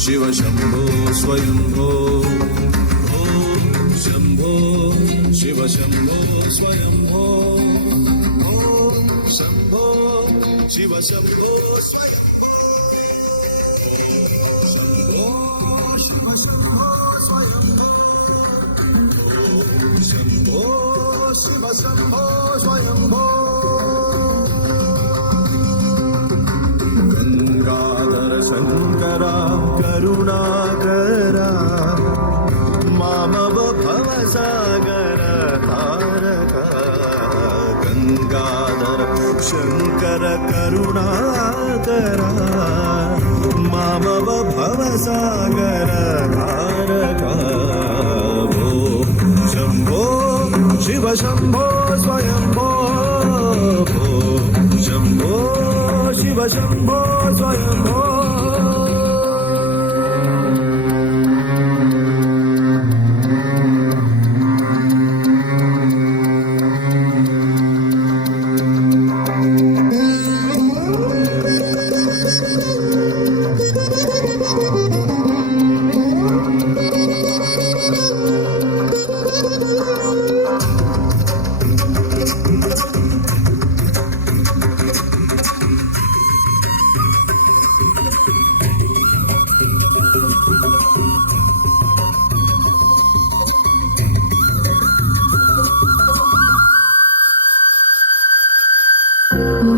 शिव शम्भो स्वयम्भो ॐ शम्भो शिव शम्भो स्वयम्भो ॐ शम्भो शिव शम्भो स्वयम्भो शम्भो शिव शम्भो स्वयम्भो ॐ शम्भो शिव शम्भो स्वयम्भो शङ्करा करुणाकरा मामव भवसागर तारक गङ्गाधर शङ्कर करुणाकरा मामव भवसागर तारक भो शम्भो शिव शम्भो स्वयम्भो भो शम्भो शिव शम्भो स्वयम्भो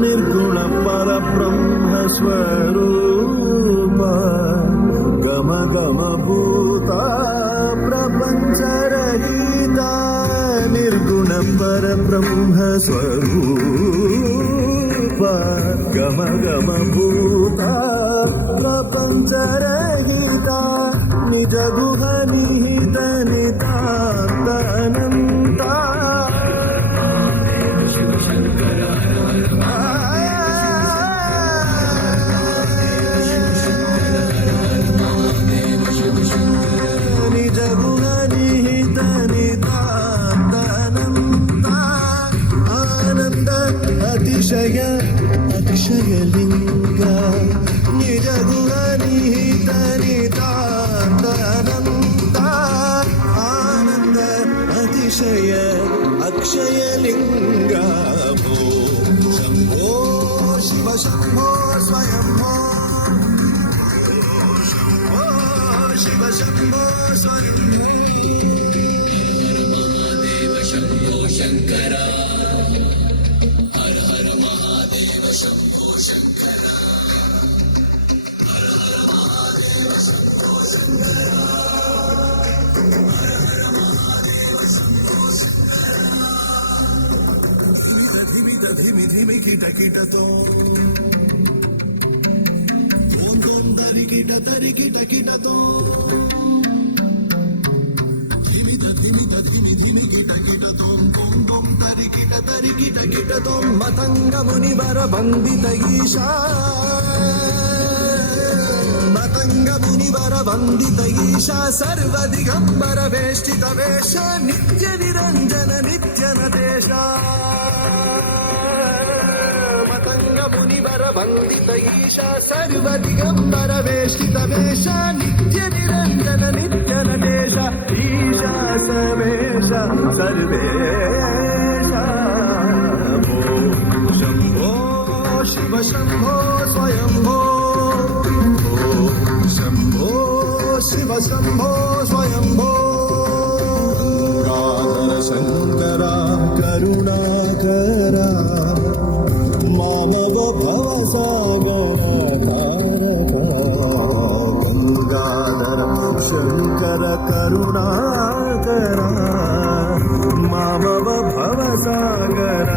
निर्गुण परब्रह्म स्वरूप गम गम भूता प्रपंच रहिता निर्गुण परब्रह्म स्वरूप गम गम भूता प्रपंच रहिता निज गुह निहित नितान्तनन्ता अतिशय अतिशयलिङ्गा निजगुणनिहितनितान्तनन्ता आनन्द अतिशय अक्षयलिङ्गा भो शम्भो शिव शम्भो स्वयम्भो शम्भो शिव शम्भो स्वयम्भो महादेव शम्भो शङ्कर शम्भो शङ्कर हर हर महादेव शम्भो शङ्कर हर हर महादेव शम्भो शङ्कर धिमि धिमि धिमि किट किटतो ओम ओम तरि किट किटतो धिमि धिमि धिमि किट किटतो ओम ओम तरि किट किटतो मतंग मुनिवर वंदित ईशा मतंग मुनिवर वंदित ईशा सर्व दिगंबर वेष्टित वेश नित्य निरंजन नित्य नटेश मतंग मुनिवर वंदित ईशा सर्व दिगंबर वेष्टित वेश नित्य निरंजन नित्य नटेश ईशा सवेश सर्वेश शम्भो शिव शम्भो स्वयम्भो शम्भो शिव शम्भो स्वयम्भो गङ्गाधर शङ्करा करुणाकरा मानव भवसागर गङ्गाधर शङ्कर करुणाकरा मानव भवसागर